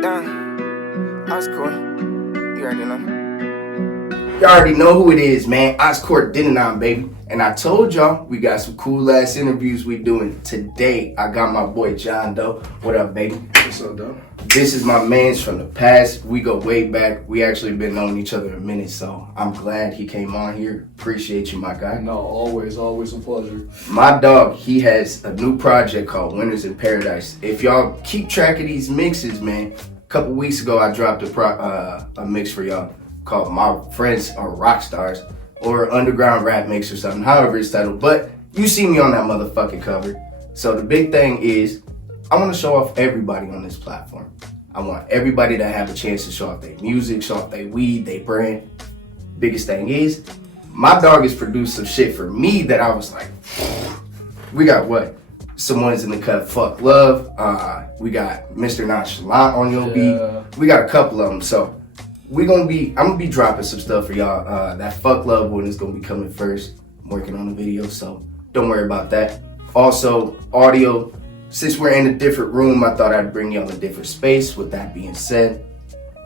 Down. TheAuxCord. You already know. Y'all already know who it is, man. TheAuxCordDon, baby. And I told y'all we got some cool ass interviews we doing today. I got my boy Jon Dxe. What up, baby? What's up, dog? This is my man's from the past. We go way back. We actually been knowing each other a minute, so I'm glad he came on here. Appreciate you, my guy. No, always a pleasure. My dog, he has a new project called Winners in Paradise. If y'all keep track of these mixes, man, a couple weeks ago I dropped a mix for y'all called My Friends Are Rock Stars, or Underground Rap Mix or something, however it's titled. But you see me on that motherfucking cover. So the big thing is, I want to show off everybody on this platform. I want everybody to have a chance to show off their music, show off their weed, their brand. Biggest thing is, my dog has produced some shit for me that I was like, we got what? Someone's in the cut, Fuck Love. We got Mr. Nonchalant on your beat. We got a couple of them. So I'm gonna be dropping some stuff for y'all. That Fuck Love one is gonna be coming first. I'm working on the video, so don't worry about that. Also, audio. Since we're in a different room, I thought I'd bring y'all a different space. With that being said,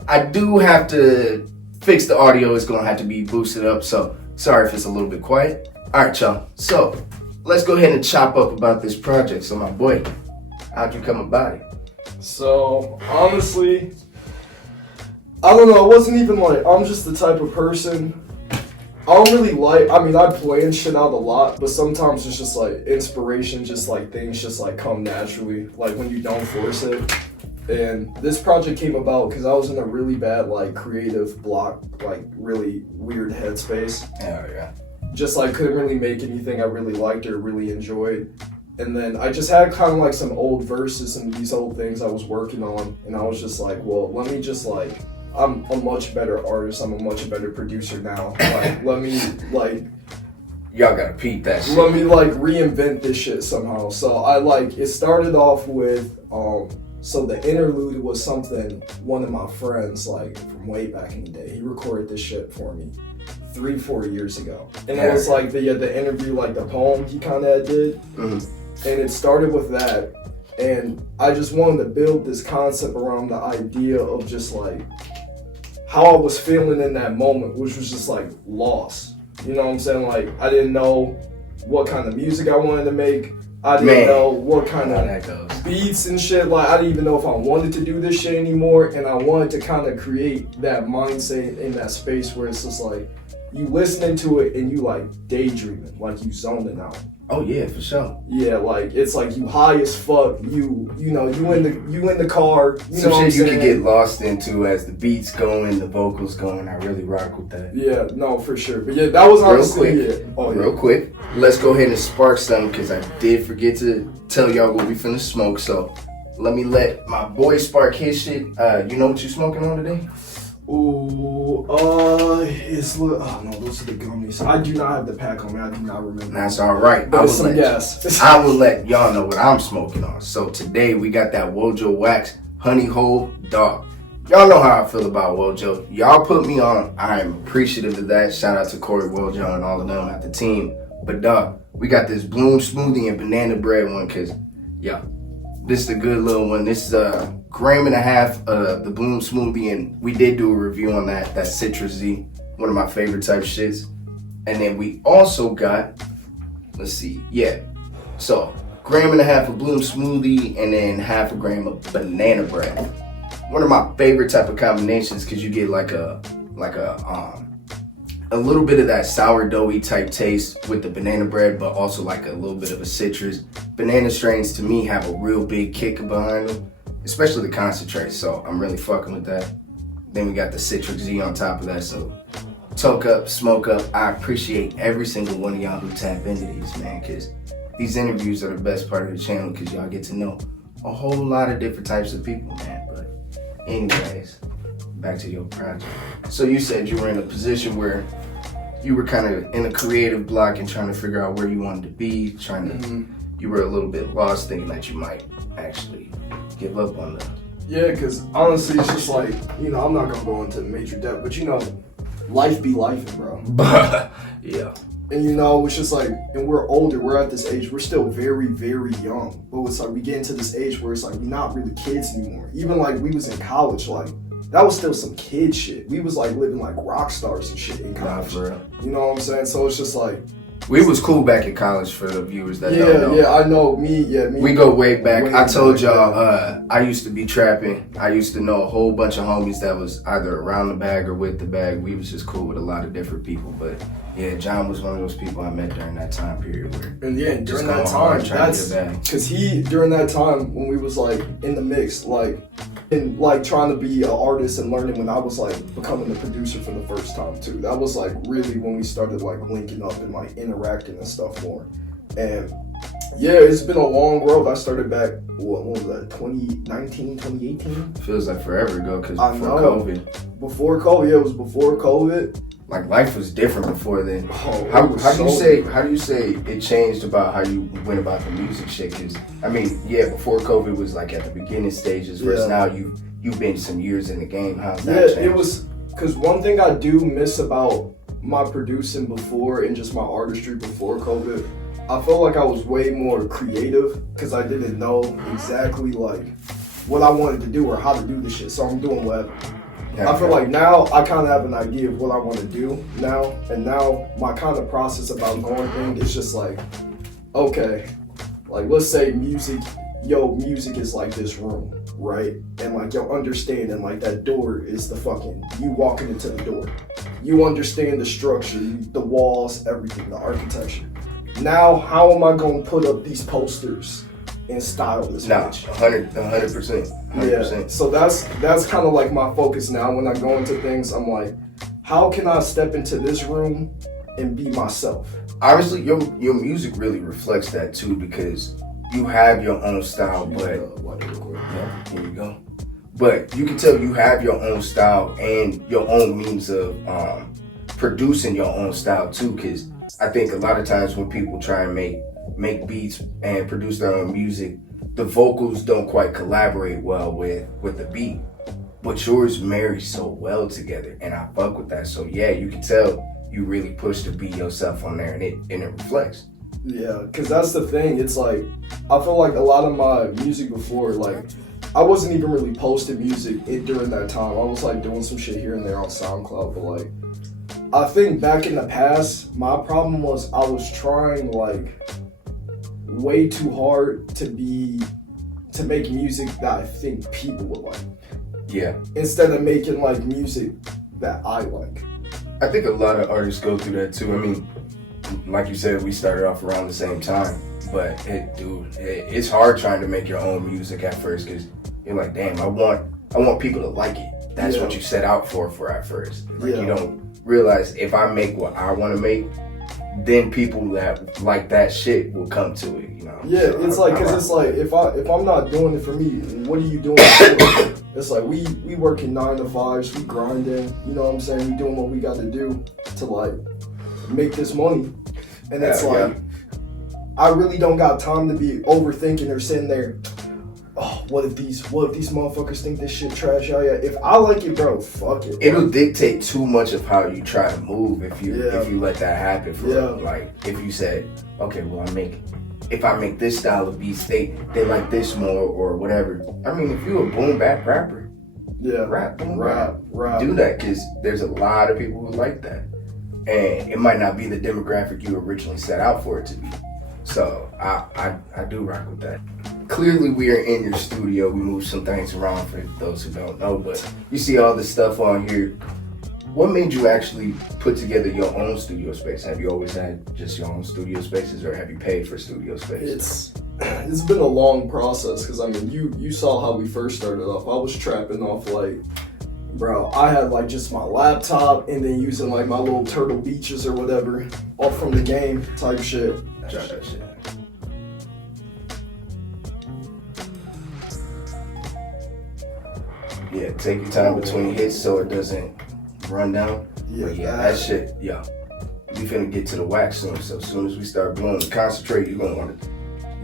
I do have to fix the audio. It's gonna have to be boosted up, so sorry if it's a little bit quiet. All right, y'all. So let's go ahead and chop up about this project. So my boy, how'd you come about it? So honestly, I don't know. It wasn't even like, I'm just the type of person, I don't really like, I plan shit out a lot, but sometimes it's just like inspiration, just like things just like come naturally, like when you don't force it. And this project came about because I was in a really bad like creative block, like really weird headspace. Oh yeah. Just like couldn't really make anything I really liked or really enjoyed. And then I just had kind of like some old verses and these old things I was working on, and I was just like, well, let me just like, I'm a much better artist, I'm a much better producer now. Like, let me like, y'all gotta peep that shit. let me like reinvent this shit somehow. So I like, it started off with, so the interlude was something one of my friends, like from way back in the day, he recorded this shit for me 3-4 years ago. And it was like the interview, like the poem he kind of did. Mm-hmm. And it started with that. And I just wanted to build this concept around the idea of just like how I was feeling in that moment, which was just like lost. You know what I'm saying? Like I didn't know what kind of music I wanted to make. I didn't know what kind of beats and shit. Like I didn't even know if I wanted to do this shit anymore. And I wanted to kind of create that mindset in that space where it's just like you listening to it and you like daydreaming, like you zoning out. Oh yeah, for sure. Yeah, like it's like you high as fuck. You know you in the car. You Some know shit what you I'm could get lost into as the beats going, the vocals going. I really rock with that. Yeah, no, for sure. But yeah, that was honestly Real quick, let's go ahead and spark something because I did forget to tell y'all what we finna smoke. So let me let my boy spark his shit. You know what you smoking on today? Ooh, those are the gummies. I do not have the pack on me. I do not remember. That's all right. But it's some gas. I will let y'all know what I'm smoking on. So today we got that Wojo Wax Honey Hole Dog. Y'all know how I feel about Wojo. Y'all put me on. I am appreciative of that. Shout out to Corey Wojo and all of them at the team. But dog, we got this Bloom Smoothie and Banana Bread one because, yeah, this is a good little one. This is a 1.5 grams of the Bloom Smoothie, and we did do a review on that. That's citrusy, one of my favorite type shits. And then we also got, let's see, so 1.5 grams of Bloom Smoothie and then 0.5 gram of Banana Bread. One of my favorite type of combinations because you get like a little bit of that sourdoughy type taste with the banana bread, but also like a little bit of a citrus. Banana strains to me have a real big kick behind them, especially the concentrate, so I'm really fucking with that. Then we got the Citrus Z on top of that, so toke up, smoke up. I appreciate every single one of y'all who tap into these, man, because these interviews are the best part of the channel because y'all get to know a whole lot of different types of people, man. But anyways, back to your project. So you said you were in a position where you were kind of in a creative block and trying to figure out where you wanted to be, you were a little bit lost thinking that you might actually give up on the... Yeah, because honestly, it's just like, I'm not going to go into major depth, but life be lifing, bro. Yeah. And you know, it's just like, and we're older, we're at this age, we're still very, very young. But it's like we get into this age where it's like we're not really kids anymore. Even like we was in college, like that was still some kid shit. We was like living like rock stars and shit in college. For real. You know what I'm saying? So it's just like we was cool back in college for the viewers that don't know. Yeah, I know. Me. We go way back. I told y'all, I used to be trapping. I used to know a whole bunch of homies that was either around the bag or with the bag. We was just cool with a lot of different people. But yeah, Jon was one of those people I met during that time period where. And yeah, during that time, that's because during that time when we was like in the mix, like. And like trying to be an artist and learning when I was like becoming a producer for the first time too. That was like really when we started like linking up and like interacting and stuff more. And yeah, it's been a long road. I started back, what was that, 2019, 2018? Feels like forever ago because before COVID. Before COVID, yeah, it was before COVID. Like life was different before then. Oh, how do you say it changed about how you went about the music shit? Cause I mean, yeah, before COVID was like at the beginning stages, whereas now you've been some years in the game. How's that changed? It was because one thing I do miss about my producing before and just my artistry before COVID, I felt like I was way more creative because I didn't know exactly like what I wanted to do or how to do this shit. So I'm doing whatever. I feel like now I kind of have an idea of what I want to do now, and now my kind of process about going thing is just like, okay, like let's say music is like this room, right? And like yo understanding like that door is the fucking, you walking into the door. You understand the structure, the walls, everything, the architecture. Now, how am I going to put up these posters and style this bitch? 100%. Yeah, so that's kind of like my focus now. When I go into things, I'm like, how can I step into this room and be myself? Obviously, your music really reflects that too, because you have your own style, but yeah, here you go. But you can tell you have your own style and your own means of producing your own style too, because I think a lot of times when people try and make beats and produce their own music, the vocals don't quite collaborate well with the beat, but yours marry so well together, and I fuck with that. So yeah, you can tell you really push to be yourself on there, and it reflects. Yeah, because that's the thing. It's like, I feel like a lot of my music before, like, I wasn't even really posting music during that time. I was like doing some shit here and there on SoundCloud, but like, I think back in the past, my problem was I was trying like way too hard to make music that I think people would like. Yeah. Instead of making like music that I like. I think a lot of artists go through that too. I mean, like you said, we started off around the same time, but it's hard trying to make your own music at first, because you're like, damn, I want people to like it. That's what you set out for at first. Like you don't realize if I make what I want to make, then people that like that shit will come to it, you know? Yeah, so it's like, cause it's like, if I'm not doing it for me, what are you doing it for? It's like, we working 9 to 5s, we grinding, you know what I'm saying? We doing what we got to do to like make this money. And it's like, I really don't got time to be overthinking or sitting there, oh, what if these motherfuckers think this shit trash? Yeah. If I like it, bro, fuck it. It'll dictate too much of how you try to move if you let that happen. Like if you said, okay, well if I make this style of beats, they like this more or whatever. I mean, if you're a boom bap rapper, rap, do that, because there's a lot of people who like that, and it might not be the demographic you originally set out for it to be. So I do rock with that. Clearly, we are in your studio. We moved some things around for those who don't know, but you see all this stuff on here. What made you actually put together your own studio space? Have you always had just your own studio spaces, or have you paid for studio space? It's been a long process, because I mean, you saw how we first started off. I was trapping off like, bro, I had like just my laptop and then using like my little Turtle Beaches or whatever, off from the game type shit. Try that shit. Yeah, take your time between hits so it doesn't run down. Yeah, that shit, we finna get to the wax soon. So as soon as we start blowing the concentrate, you're gonna want to.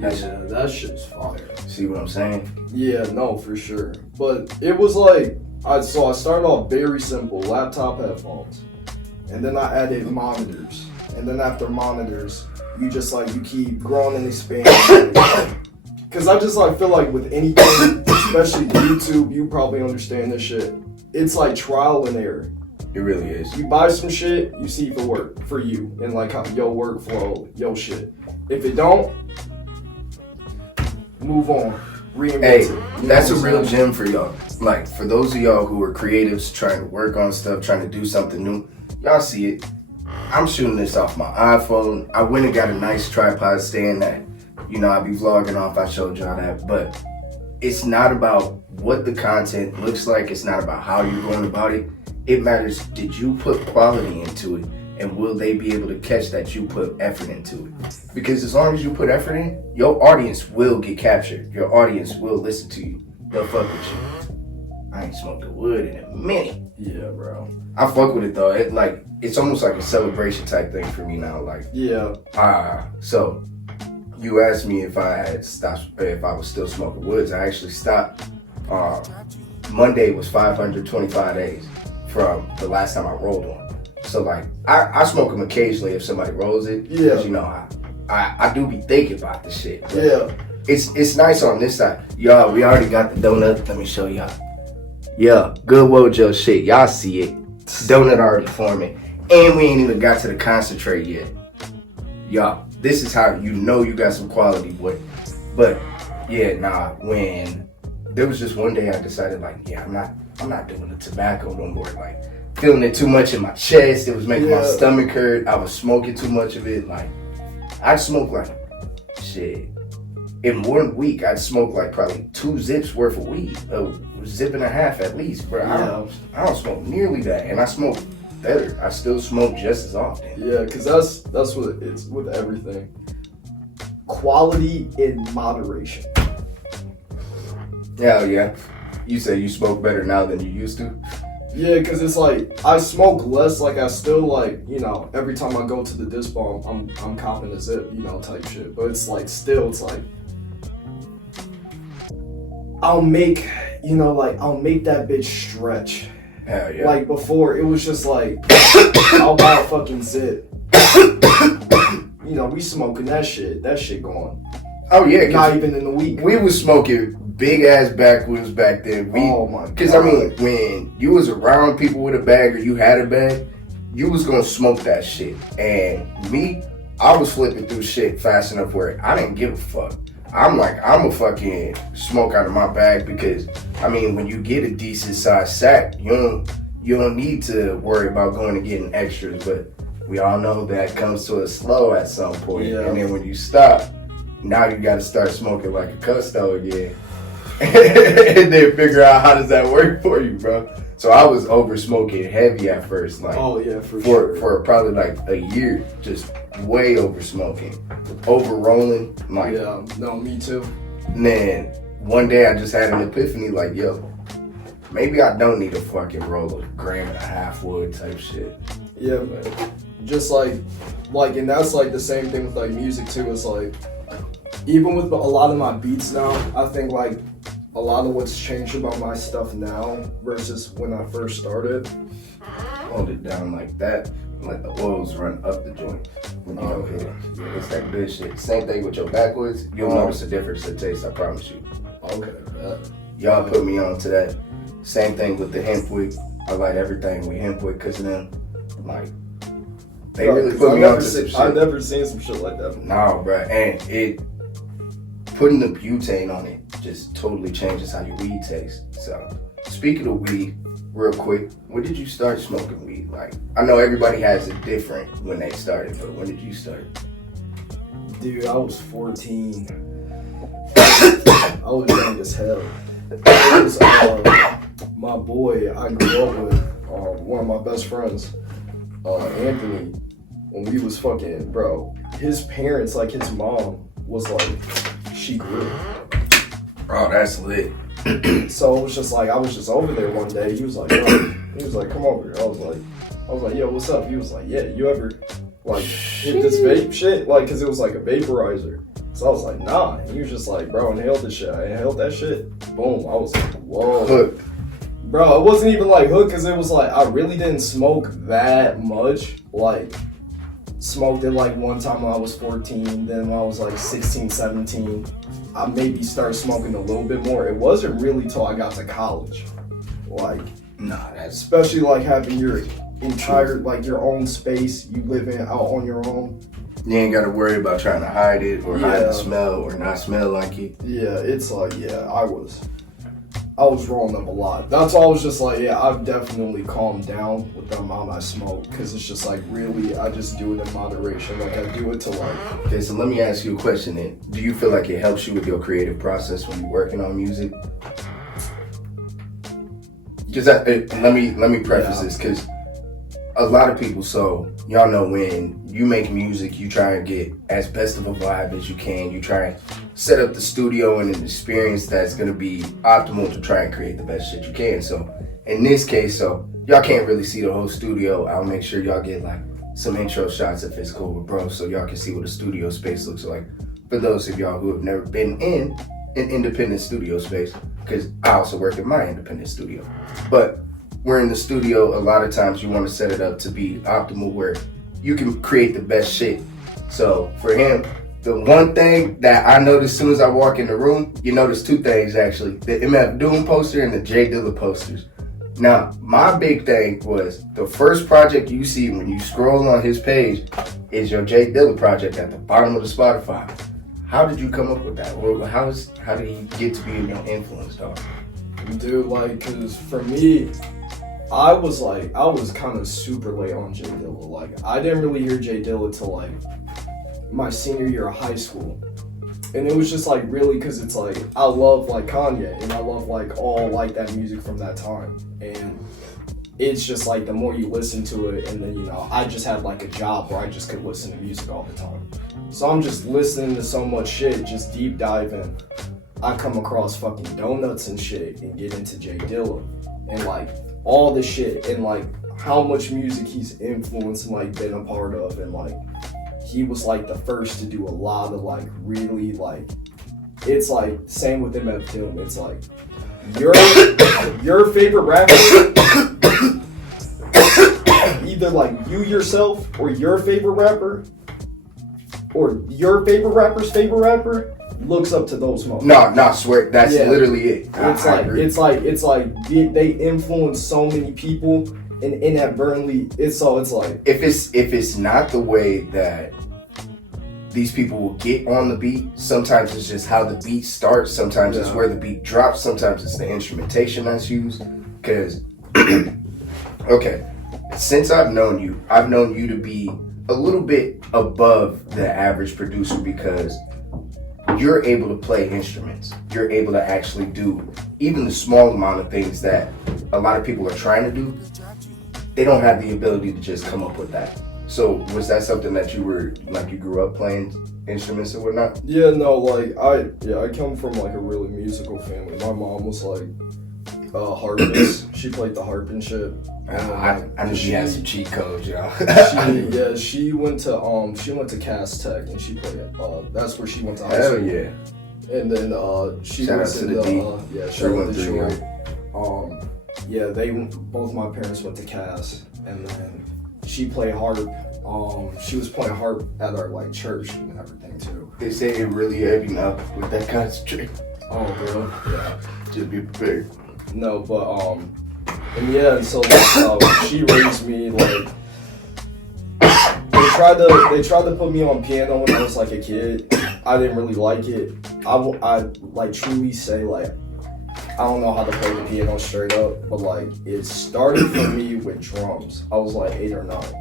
That shit's fire. See what I'm saying? Yeah, no, for sure. But it was like, I started off very simple, laptop headphones, and then I added monitors, and then after monitors, you just like you keep growing and expanding. Cause I just like feel like with anything, especially YouTube, you probably understand this shit. It's like trial and error. It really is. You buy some shit, you see if it work for you and like how your workflow, your shit. If it don't, move on. Reinvent Hey, it. that's a real gem for y'all. Like, for those of y'all who are creatives, trying to work on stuff, trying to do something new, y'all see it. I'm shooting this off my iPhone. I went and got a nice tripod stand that, I be vlogging off. I showed y'all that. But it's not about what the content looks like. It's not about how you're going about it. It matters, did you put quality into it? And will they be able to catch that you put effort into it? Because as long as you put effort in, your audience will get captured. Your audience will listen to you. They'll fuck with you. I ain't smoked a wood in a minute. Yeah, bro. I fuck with it though. It's almost like a celebration type thing for me now. Like, yeah. So you asked me if I was still smoking woods. I actually stopped. Monday was 525 days from the last time I rolled one. So like, I smoke them occasionally if somebody rolls it. Yeah. Because I do be thinking about the shit. Yeah. It's nice on this side. Y'all, we already got the donut. Let me show y'all. Yeah, good Wojo shit. Y'all see it. Donut already forming. And we ain't even got to the concentrate yet. Y'all, this is how you know you got some quality, boy. But yeah, when there was just one day I decided like, yeah, I'm not doing the tobacco no more. Like, feeling it too much in my chest. It was making my stomach hurt. I was smoking too much of it. Like, I'd smoke like, shit. In 1 week, I'd smoke like probably 2 zips worth of weed. A zip and a half at least, bro. Yeah. I don't smoke nearly that. And I smoke better. I still smoke just as often. Yeah, because that's what it's with everything. Quality in moderation. Hell yeah. You say you smoke better now than you used to? Yeah, because it's like, I smoke less, like I still like, every time I go to the disc bomb, I'm copping a zip, type shit. But it's like, still, it's like, I'll make that bitch stretch. Hell yeah. Like before, it was just like, I'll buy a fucking zip. We smoking that shit going. Oh yeah. Not even in a week. We was smoking big ass backwoods back then. Oh my god. Because when you was around people with a bag or you had a bag, you was gonna smoke that shit. And me, I was flipping through shit fast enough where I didn't give a fuck. I'm like, I'm a fucking smoke out of my bag because when you get a decent sized sack, you don't need to worry about going and getting extras. But we all know that comes to a slow at some point. Yeah. And then when you stop, now you got to start smoking like a custo again. And then figure out how does that work for you, bro. So I was over smoking heavy at first, like for probably like a year, just way over smoking, over rolling, like yeah, no, me too. And then one day I just had an epiphany, like, yo, maybe I don't need a fucking roll of 1.5 grams wood type shit. Yeah, man. Just like, and that's like the same thing with like music too. It's like, even with a lot of my beats now, I think like a lot of what's changed about my stuff now versus when I first started. Hold it down like that and let the oils run up the joint when you go hit it. Yeah, it's that good shit. Same thing with your backwoods. You'll notice a difference in taste, I promise you. Okay. Y'all put me on to that. Same thing with the hemp wick. I like everything with hemp wick because then, like, they really put me on to some shit. I've never seen some shit like that. No, bro. And putting the butane on it just totally changes how your weed tastes. So, speaking of weed, real quick, when did you start smoking weed? Like, I know everybody has it different when they started, but when did you start? Dude, I was 14. I was young as hell. It was my boy I grew up with, one of my best friends, Anthony, when we was fucking, bro, his parents, like his mom was like, she grew. Bro, that's lit. So it was just like, I was just over there one day. He was like, come over here. I was like, yo, what's up? He was like, yeah, you ever like hit this vape shit? Like, cause it was like a vaporizer. So I was like, nah. And he was just like, bro, inhale this shit. I inhaled that shit. Boom. I was like, whoa. Hooked. Bro, it wasn't even like hooked, cause it was like, I really didn't smoke that much. Like, smoked it like one time when I was 14, then when I was like 16, 17, I maybe started smoking a little bit more. It wasn't really till I got to college. Like, Nah, that's especially like having your entire, like your own space you live in out on your own. you ain't got to worry about trying to hide it or hide Yeah. the smell or not smell like it. Yeah, it's like, yeah, I was rolling up a lot. That's why I was just like, yeah, I've definitely calmed down with the amount I smoke, because it's just like, really, I just do it in moderation. Like, I do it to like, Okay, so let me ask you a question then. Do you feel like it helps you with your creative process when you're working on music? Because let me preface this, because a lot of people, so y'all know when you make music, you try and get as best of a vibe as you can. You try and set up the studio and an experience that's going to be optimal to try and create the best shit you can. So in this case, so y'all can't really see the whole studio. I'll make sure y'all get like some intro shots if it's cool with bro, so y'all can see what a studio space looks like. For those of y'all who have never been in an independent studio space, because I also work in my independent studio. But we're in the studio, a lot of times you want to set it up to be optimal where you can create the best shit. So for him, the one thing that I noticed as soon as I walk in the room, you notice two things actually. The MF Doom poster and the J Dilla posters. Now, my big thing was the first project you see when you scroll on his page is your J Dilla project at the bottom of the Spotify. How did you come up with that? Or how did he get to be your influence, dog? dude, like, cause for me, I was kind of super late on J Dilla. Like, I didn't really hear J Dilla till like my senior year of high school. And it was just like really, cause it's like, I love like Kanye and I love like all like that music from that time. And it's just like the more you listen to it, and then, you know, I just had like a job where I just could listen to music all the time. So I'm just listening to so much shit, just deep diving. I come across fucking Donuts and shit and get into J Dilla and like all the shit and like how much music he's influenced and like been a part of, and like he was like the first to do a lot of like really like, it's like same with MF Doom. It's like your favorite rapper, either like you yourself or your favorite rapper or your favorite rapper's favorite rapper looks up to those moments. No, swear, that's literally it. It's like they influence so many people, and inadvertently, it's like if it's not the way that these people will get on the beat, sometimes it's just how the beat starts, sometimes it's where the beat drops, sometimes it's the instrumentation that's used. Because okay, since I've known you to be a little bit above the average producer, because you're able to play instruments. You're able to actually do even the small amount of things that a lot of people are trying to do. They don't have the ability to just come up with that. So was that something that you grew up playing instruments or whatnot? Yeah, no, like I come from like a really musical family. My mom was like a harpist. She played the harp and shit. I know she had some cheat codes, y'all. she went to Cass Tech and she played. That's where she went to high Hell school. yeah. And then she shout was out in to the the shout out to Detroit. 313. They both my parents went to Cass, and then she played harp. She was playing harp at our like church and everything too. They say it really heavy now with that concentrate. Oh, bro. Yeah. Just be prepared. No, but and so like, she raised me like. They tried to put me on piano when I was like a kid. I didn't really like it. I like truly say like I don't know how to play the piano straight up, but like it started for me with drums. I was like 8 or 9,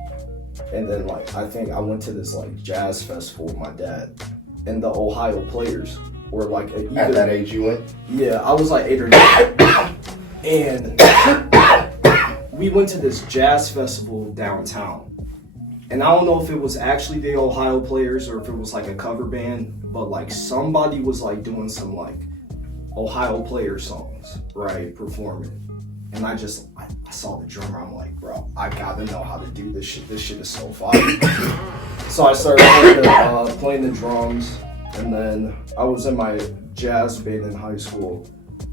and then like I think I went to this like jazz festival with my dad, and the Ohio Players were like at that age you went? Yeah, I was like 8 or 9, and we went to this jazz festival downtown. And I don't know if it was actually the Ohio Players or if it was like a cover band, but like somebody was like doing some like Ohio Player songs, right, performing. And I saw the drummer, I'm like, bro, I gotta know how to do this shit. This shit is so fire. So I started playing the drums, and then I was in my jazz band in high school.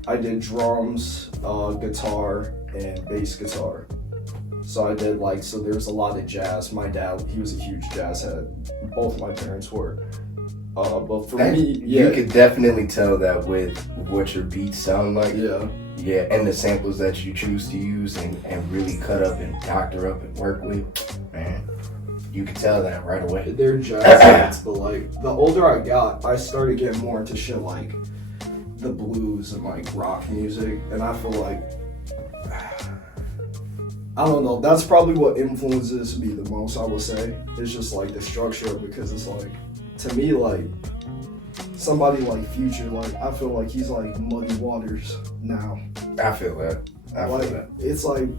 I did drums, guitar, and bass guitar. So I did like, so there's a lot of jazz. My dad, he was a huge jazz head. Both of my parents were. But for me, you could definitely tell that with what your beats sound like. Yeah. Yeah, and the samples that you choose to use and really cut up and doctor up and work with, man, you can tell that right away. They're jazz heads, but like the older I got, I started getting more into shit like the blues and like rock music, and I feel like I don't know. That's probably what influences me the most. I would say it's just like the structure, because it's like, to me, like somebody like Future, like I feel like he's like Muddy Waters now. I feel that. It's like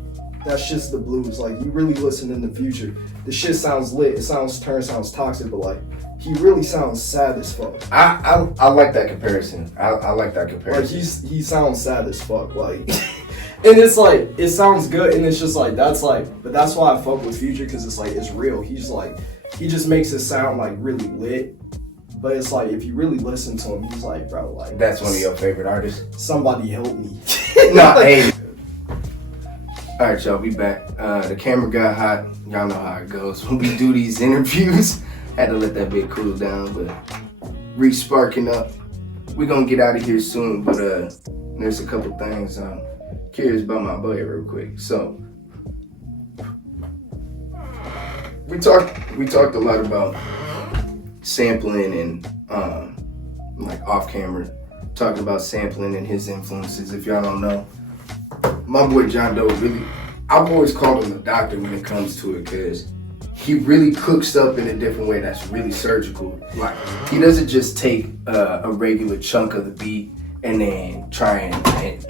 that's just the blues. Like you really listen in the Future, the shit sounds lit. It sounds toxic, but like he really sounds sad as fuck. I like that comparison. I like that comparison. Like he sounds sad as fuck. Like. And it's like, it sounds good, and it's just like, that's like, but that's why I fuck with Future, because it's like, it's real. He's like, he just makes it sound like really lit, but it's like, if you really listen to him, he's like, bro, like. That's one of your favorite artists? Somebody help me. Nah, hey. Alright, y'all, we back. The camera got hot. Y'all know how it goes. When we do these interviews, had to let that bit cool down, but re-sparking up. We're gonna get out of here soon, but there's a couple things curious about my boy real quick. So we talked a lot about sampling and like off camera, talking about sampling and his influences. If y'all don't know, my boy Jon Dxe, really, I've always called him a doctor when it comes to it, because he really cooks up in a different way that's really surgical. Like, he doesn't just take a regular chunk of the beat and then try and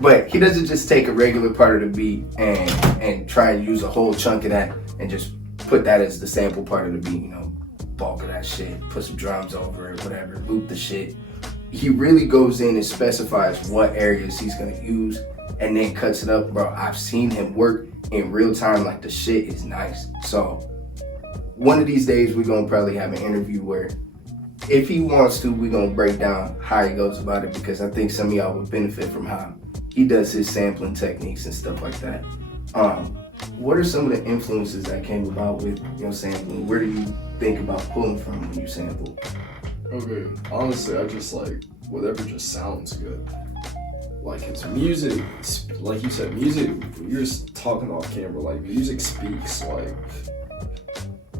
but he doesn't just take a regular part of the beat and try and use a whole chunk of that and just put that as the sample part of the beat, you know, bulk of that shit, put some drums over it, whatever, loop the shit. He really goes in and specifies what areas he's gonna use and then cuts it up, bro. I've seen him work in real time, like the shit is nice. So one of these days we're gonna probably have an interview where, if he wants to, we're gonna break down how he goes about it, because I think some of y'all would benefit from how he does his sampling techniques and stuff like that. What are some of the influences that came about with your sampling? Where do you think about pulling from when you sample? Okay, honestly, I just like whatever just sounds good. Like his music, like you said, music, you're just talking off camera, like music speaks, like,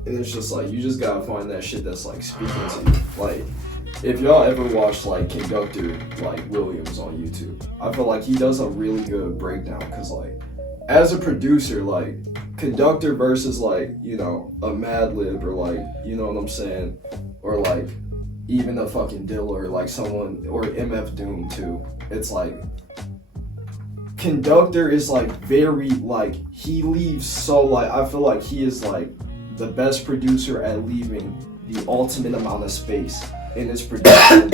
and it's just like, you just gotta find that shit that's like speaking to you. Like, if y'all ever watched like Conductor, like Williams on YouTube, I feel like he does a really good breakdown, because like, as a producer, like Conductor versus like, you know, a Madlib, or like, you know what I'm saying, or like even a fucking Dilla, or like someone, or MF Doom too. It's like, Conductor is like very, like, he leaves so, like, I feel like he is like the best producer at leaving the ultimate amount of space in his production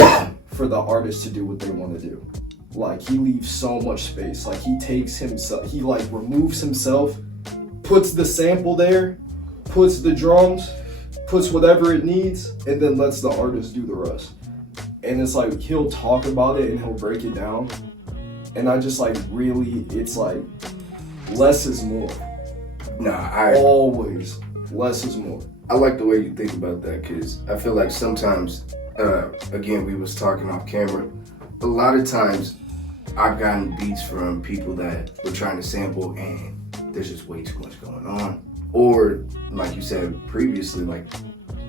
for the artist to do what they want to do. Like, he leaves so much space. Like, he takes himself, he like removes himself, puts the sample there, puts the drums, puts whatever it needs, and then lets the artist do the rest. And it's like, he'll talk about it and he'll break it down. And I just like, really, it's like, less is more. Always less is more. I like the way you think about that, because I feel like sometimes, again, we was talking off camera, a lot of times I've gotten beats from people that were trying to sample and there's just way too much going on. Or, like you said previously, like,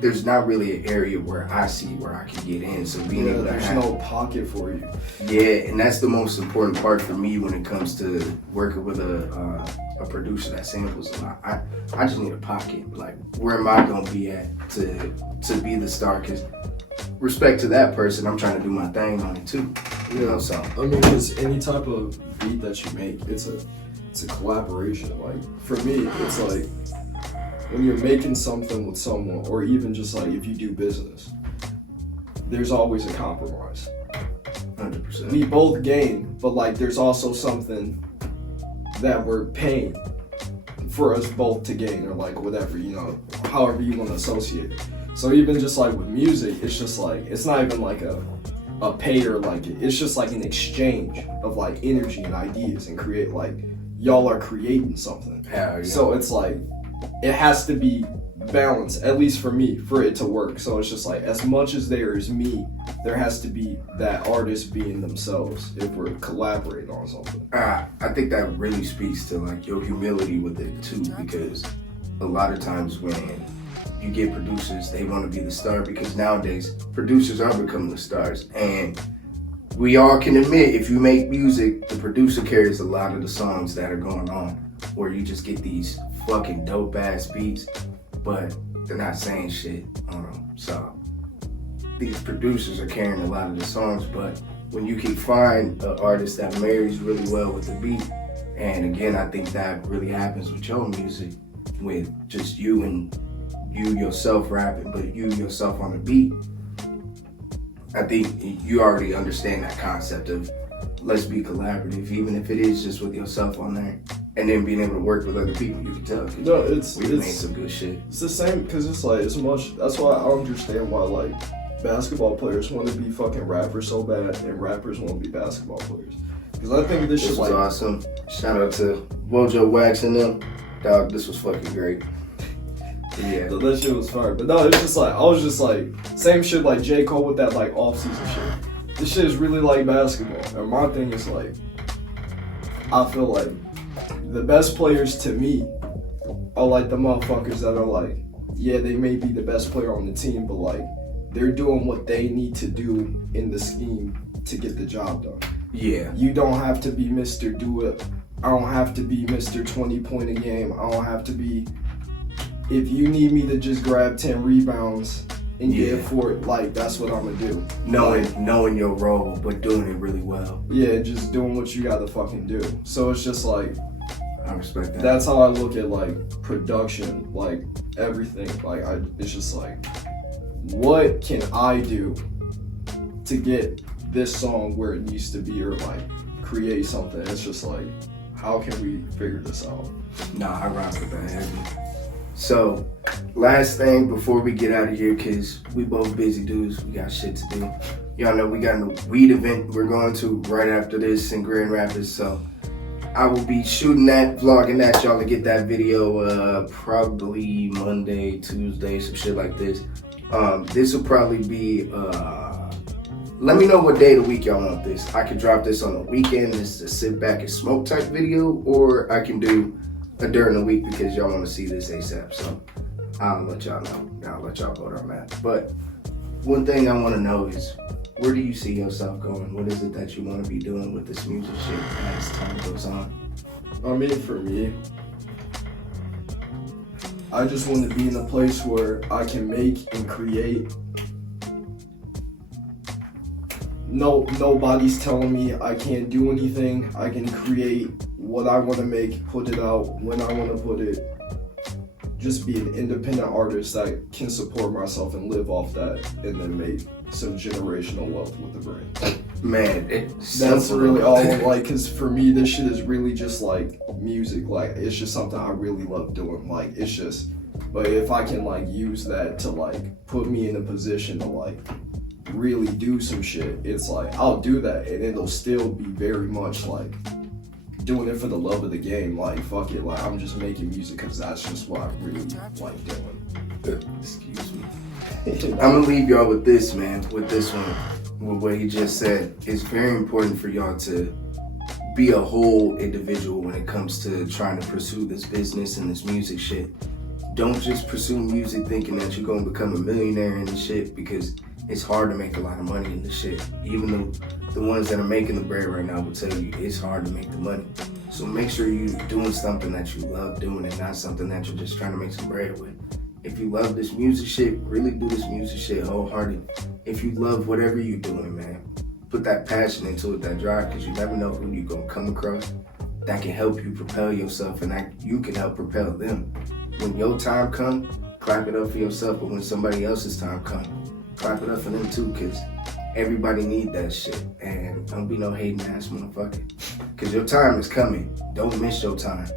there's not really an area where I see where I can get in. So being able to there's no pocket for you. Yeah, and that's the most important part for me when it comes to working with a producer that samples a lot. I just need a pocket. Like, where am I gonna be at to be the star? Because respect to that person, I'm trying to do my thing on it too. You know, so I mean, because any type of beat that you make, it's a collaboration. Like, for me, it's like, when you're making something with someone, or even just like if you do business, there's always a compromise. 100%. We both gain, but like there's also something that we're paying for us both to gain, or like whatever, you know, however you want to associate it. So even just like with music, it's just like, it's not even like a payer, like it's just like an exchange of like energy and ideas, and create like y'all are creating something. Yeah. So it's like, it has to be balanced, at least for me, for it to work. So it's just like, as much as there is me, there has to be that artist being themselves if we're collaborating on something. I think that really speaks to like your humility with it too, because a lot of times when you get producers, they want to be the star, because nowadays producers are becoming the stars. And we all can admit, if you make music, the producer carries a lot of the songs that are going on, where you just get these fucking dope ass beats, but they're not saying shit on them. So these producers are carrying a lot of the songs, but when you can find an artist that marries really well with the beat, and again, I think that really happens with your music, with just you and you yourself rapping, but you yourself on the beat. I think you already understand that concept of let's be collaborative, even if it is just with yourself on there, and then being able to work with other people. You can tell. No, we made some good shit. It's the same, because it's like, as much, that's why I understand why like basketball players want to be fucking rappers so bad, and rappers want to be basketball players. Because I think this shit was like awesome. Shout out to Wojo Wax and them. Dog, this was fucking great. Yeah. That shit was fire. But no, it's just like, I was just like, same shit like J. Cole with that like off-season shit. This shit is really like basketball. And my thing is like, I feel like the best players to me are like the motherfuckers that are like, yeah, they may be the best player on the team, but like, they're doing what they need to do in the scheme to get the job done. Yeah. You don't have to be Mr. Do It. I don't have to be Mr. 20 point a game. I don't have to be, if you need me to just grab 10 rebounds and get for it, like, that's what I'm gonna do. Knowing your role, but doing it really well. Yeah, just doing what you gotta fucking do. So it's just like, I respect that. That's how I look at like production, like everything. Like it's just like, what can I do to get this song where it needs to be, or like create something? It's just like, how can we figure this out? Nah, I rock with that heavy. So, last thing before we get out of here, because we both busy dudes, we got shit to do. Y'all know we got a weed event we're going to right after this in Grand Rapids, so I will be shooting that, vlogging that, y'all to get that video probably Monday, Tuesday, some shit like this. This will probably be, let me know what day of the week y'all want this. I can drop this on the weekend, it's a sit back and smoke type video, or I can do during the week because y'all want to see this ASAP. So I'll let y'all know. I'll let y'all vote on that. But one thing I want to know is, where do you see yourself going? What is it that you want to be doing with this music shit as time goes on? I mean, for me, I just want to be in a place where I can make and create. Nobody's telling me I can't do anything. I can create what I want to make, put it out when I want to put it. Just be an independent artist that can support myself and live off that, and then make some generational wealth with the brand. Man, that's really all I like, because for me, this shit is really just like music. Like, it's just something I really love doing. Like, it's just, but if I can like use that to like put me in a position to like really do some shit, it's like, I'll do that, and it'll still be very much like doing it for the love of the game. Like, fuck it, like, I'm just making music because that's just what I really like doing. Excuse me. I'm gonna leave y'all with this, man, with this one, with what he just said. It's very important for y'all to be a whole individual when it comes to trying to pursue this business and this music shit. Don't just pursue music thinking that you're gonna become a millionaire in this shit, because it's hard to make a lot of money in this shit. Even though the ones that are making the bread right now will tell you it's hard to make the money. So make sure you're doing something that you love doing and not something that you're just trying to make some bread with. If you love this music shit, really do this music shit wholehearted. If you love whatever you're doing, man, put that passion into it, that drive, because you never know who you're gonna come across that can help you propel yourself, and that you can help propel them. When your time comes, clap it up for yourself, but when somebody else's time comes, clap it up for them too, because everybody need that shit. And don't be no hating ass motherfucker, because your time is coming. Don't miss your time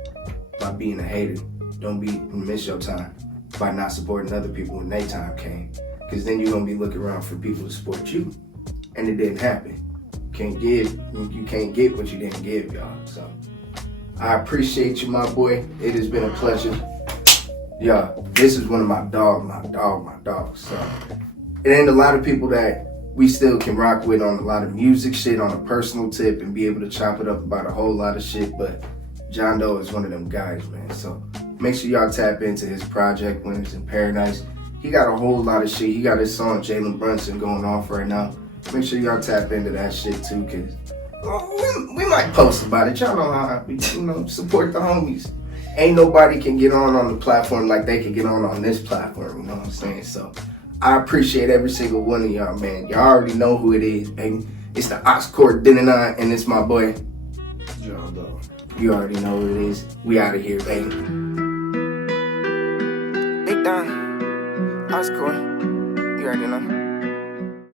by being a hater. Don't miss your time by not supporting other people when their time came, because then you're gonna be looking around for people to support you, and it didn't happen. You can't get what you didn't give, y'all. So I appreciate you, my boy. It has been a pleasure. Yeah, this is one of my dogs. So it ain't a lot of people that we still can rock with on a lot of music shit on a personal tip and be able to chop it up about a whole lot of shit, but Jon Dxe is one of them guys, man. So make sure y'all tap into his project, Winners in Paradise. He got a whole lot of shit. He got his song Jalen Brunson going off right now. Make sure y'all tap into that shit too, cause we might post about it. Y'all know how I be, support the homies. Ain't nobody can get on the platform like they can get on this platform, you know what I'm saying? So I appreciate every single one of y'all, man. Y'all already know who it is, baby. It's the TheAuxCordDon, and it's my boy, Jon Dxe. You already know what it is. We out of here, baby. Big Don, TheAuxCord. You already know.